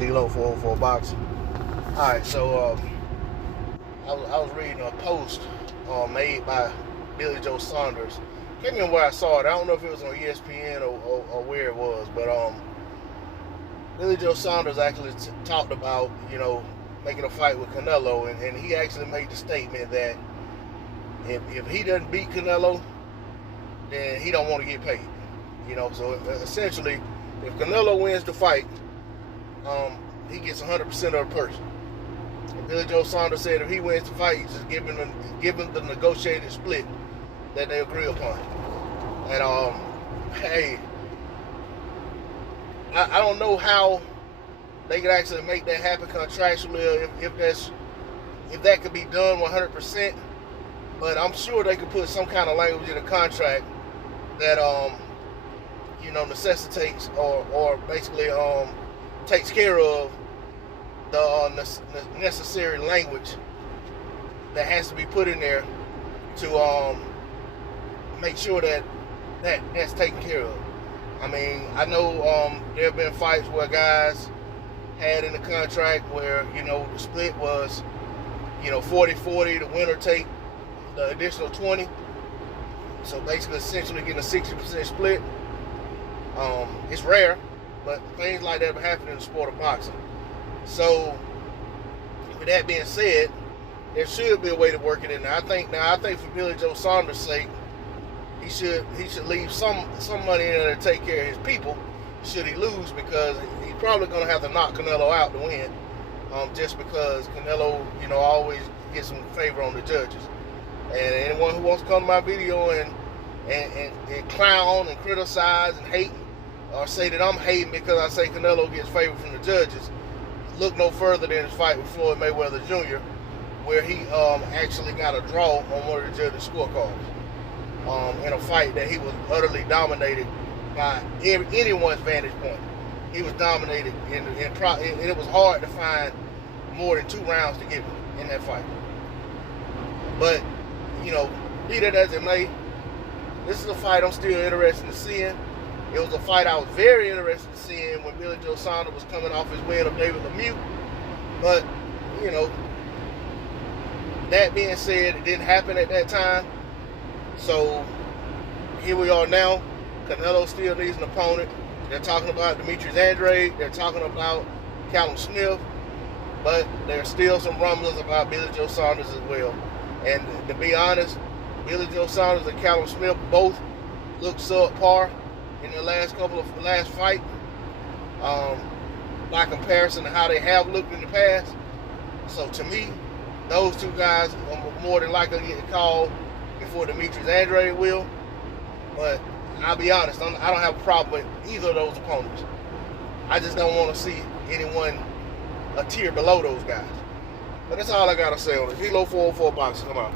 D-Lo 404 Boxing. Alright, so I was reading a post made by Billy Joe Saunders. Can't remember where I saw it. I don't know if it was on ESPN or where it was, but Billy Joe Saunders actually talked about, making a fight with Canelo, and he actually made the statement that if he doesn't beat Canelo, then he don't want to get paid. So essentially, if Canelo wins the fight, he gets 100% of the purse. And Billy Joe Saunders said if he wins the fight, he's just giving the negotiated split that they agree upon. And hey, I don't know how they could actually make that happen contractually, if that could be done 100%. But I'm sure they could put some kind of language in the contract that necessitates or basically takes care of the necessary language that has to be put in there to make sure that's taken care of. I mean, I know there have been fights where guys had in the contract where the split was 40-40, the winner take the additional 20. So basically, essentially getting a 60% split. It's rare, but things like that happen in the sport of boxing. So, with that being said, there should be a way to work it in there. I think for Billy Joe Saunders' sake, he should leave some money in there to take care of his people should he lose, because he's probably going to have to knock Canelo out to win, just because Canelo always gets some favor on the judges. And anyone who wants to come to my video and clown and criticize and hate, or say that I'm hating because I say Canelo gets favor from the judges, look no further than his fight with Floyd Mayweather Jr., where he actually got a draw on one of the judges' scorecards in a fight that he was utterly dominated by anyone's vantage point. He was dominated, and it was hard to find more than 2 rounds to give him in that fight. But, be that as it may, this is a fight I'm still interested in seeing. It was a fight I was very interested in seeing when Billy Joe Saunders was coming off his win of David Lemieux. But, that being said, it didn't happen at that time. So, here we are now. Canelo still needs an opponent. They're talking about Demetrius Andrade. They're talking about Callum Smith. But there's still some rumblings about Billy Joe Saunders as well. And to be honest, Billy Joe Saunders and Callum Smith both look subpar in their last fight, by comparison to how they have looked in the past. So to me, those 2 guys are more than likely to get called before Demetrius Andrade will. But I'll be honest, I don't have a problem with either of those opponents. I just don't want to see anyone a tier below those guys. But that's all I got to say on it. D-Lo 404 Boxing, come on.